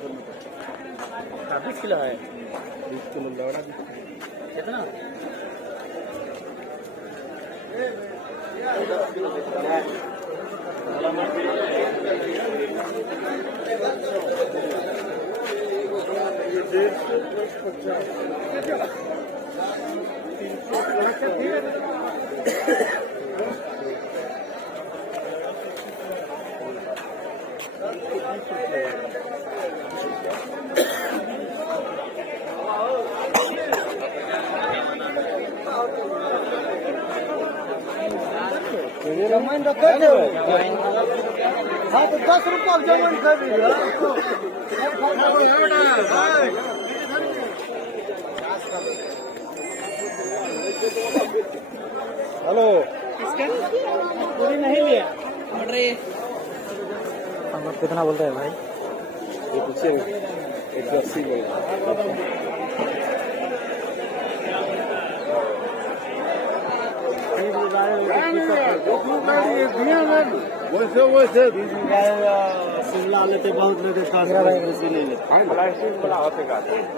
20 किलो है। 20 किलो लौड़ा कितना? जमीन रखे थे। हाँ तो 10 रुपया जमीन खरीद। हेलो पूरी नहीं लिया। हम लोग कितना बोलते हैं भाई? ये पूछे 180 बोल। वैसे शिमला लेते बहुत लेते 300 ले लेते।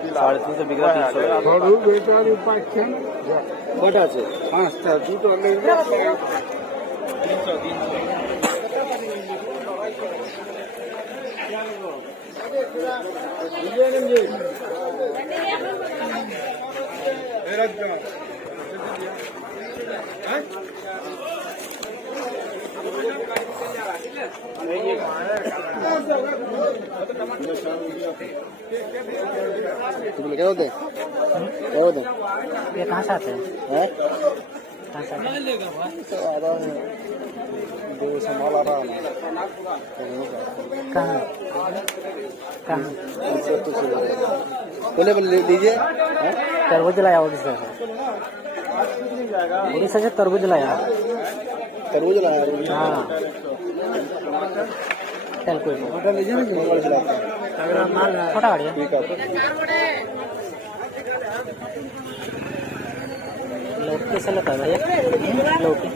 350 से बिगड़ा 300 बड़ा से 5टा দুটো ले 300 तुमने क्या बोलते? ये कहाँ से आते हैं? हैं? कहाँ से आते हैं? तो आ रहा है 2 संभाल आ रहा है। कहाँ? कहाँ? पहले लीजिए। तरबूज लाया उड़ीसा से। उड़ीसा से तरबूज लाया। तरबूज लाया। हाँ चल कोई नहीं। मोटा लीजिए ना मोबाइल चलाते हैं। छोटा गाड़ी है। ठीक है लौकी कैसे लेता है भैया? लौकी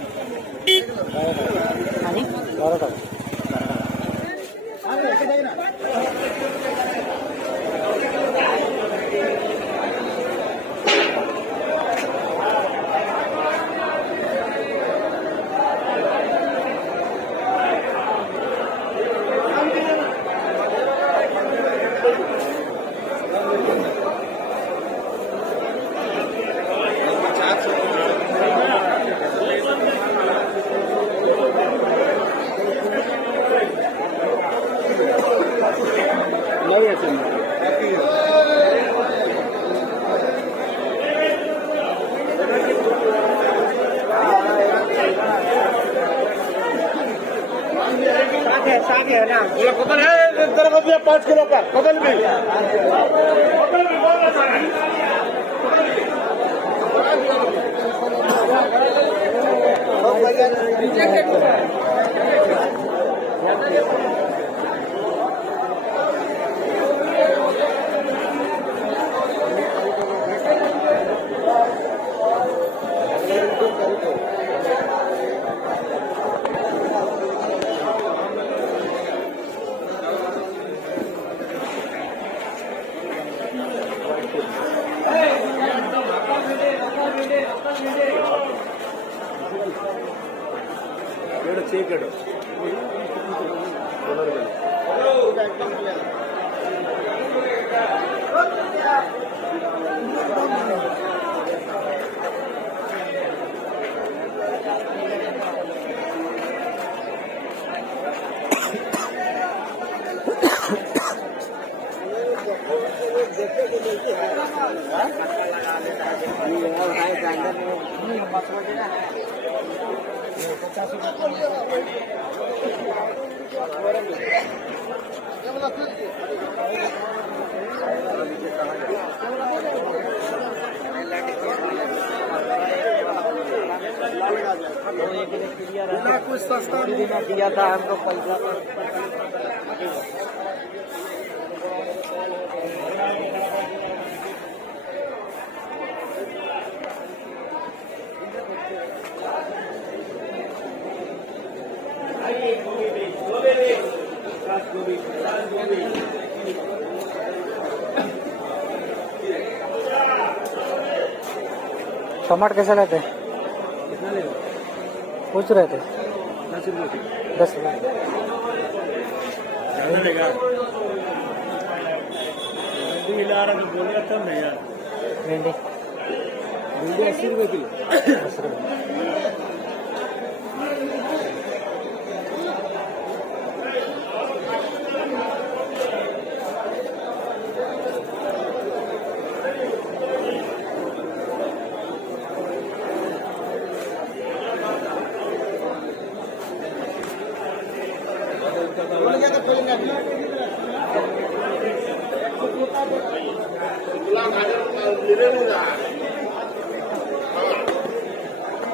हाँ जी 12 टाका। नहीं ऐसे साग है ना। कतल है 5 किलो का कतल भी చీకడు कुछ सस्ता दिया था हमको पैसा। टमाटर कैसे लेते हैं? कितना लेगा? पूछ रहे थे 10 रुपये 10 रुपये। ज़्यादा लेगा हिला रहा तो बोल रहा था नहीं यार। भिंडी भिंडी 80 रुपये किलो। 10 रुपये।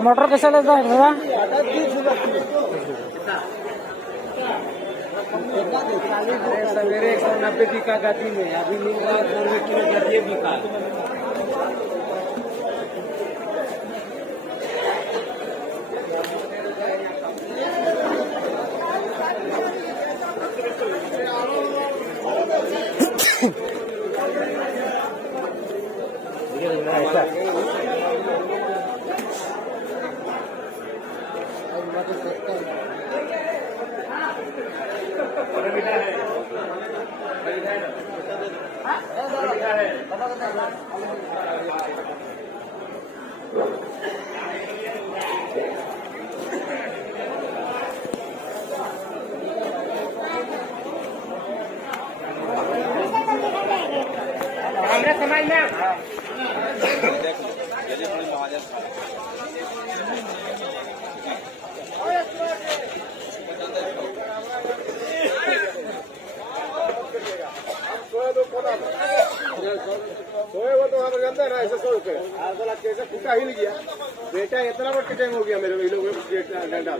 मटर कैसे लेता है दादा? सवेरे 190 बिका गाती में, अभी मिल रहा है 90 किलो गड्ढे बिका। हमरा समझ में सोए वो तो हमारे जानते हैं ना, ऐसे 100 रुपये आज बोला कैसे फूटा हिल गया बेटा। इतना बड़ा टाइम हो गया मेरे को, लोग डंडा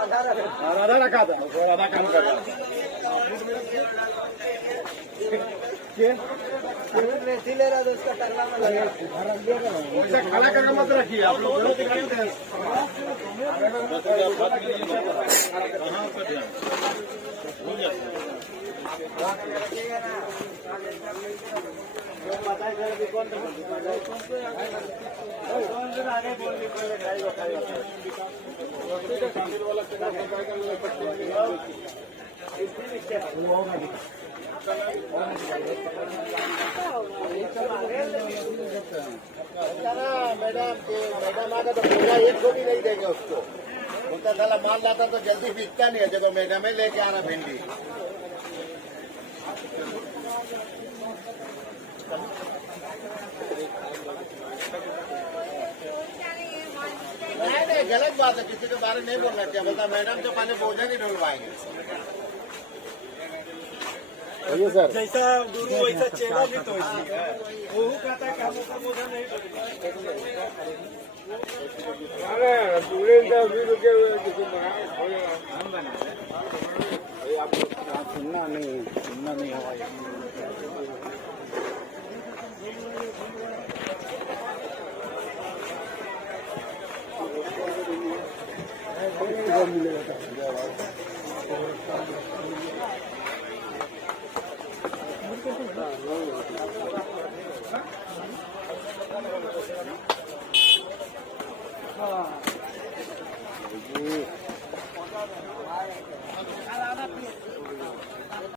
आधा रखा था और आधा काम कर रहा खाना करके मत रखिए आप लोग। मैडम आगा तो पूरा 1 भी नहीं देंगे उसको। उनका साला माल लाता तो जल्दी बिकता नहीं है। जब मैडम में लेके आना भिंडी नहीं, गलत बात है। किसी के बारे में नहीं बोलना चाहिए। बता मैडम से पहले भोजन ही ढूंढवाएंगे। सर जैसा गुरु वैसा चेला भी तो वो कहता है कि हम ऊपर भोजन नहीं सुनना नहीं हवा मिलेगा।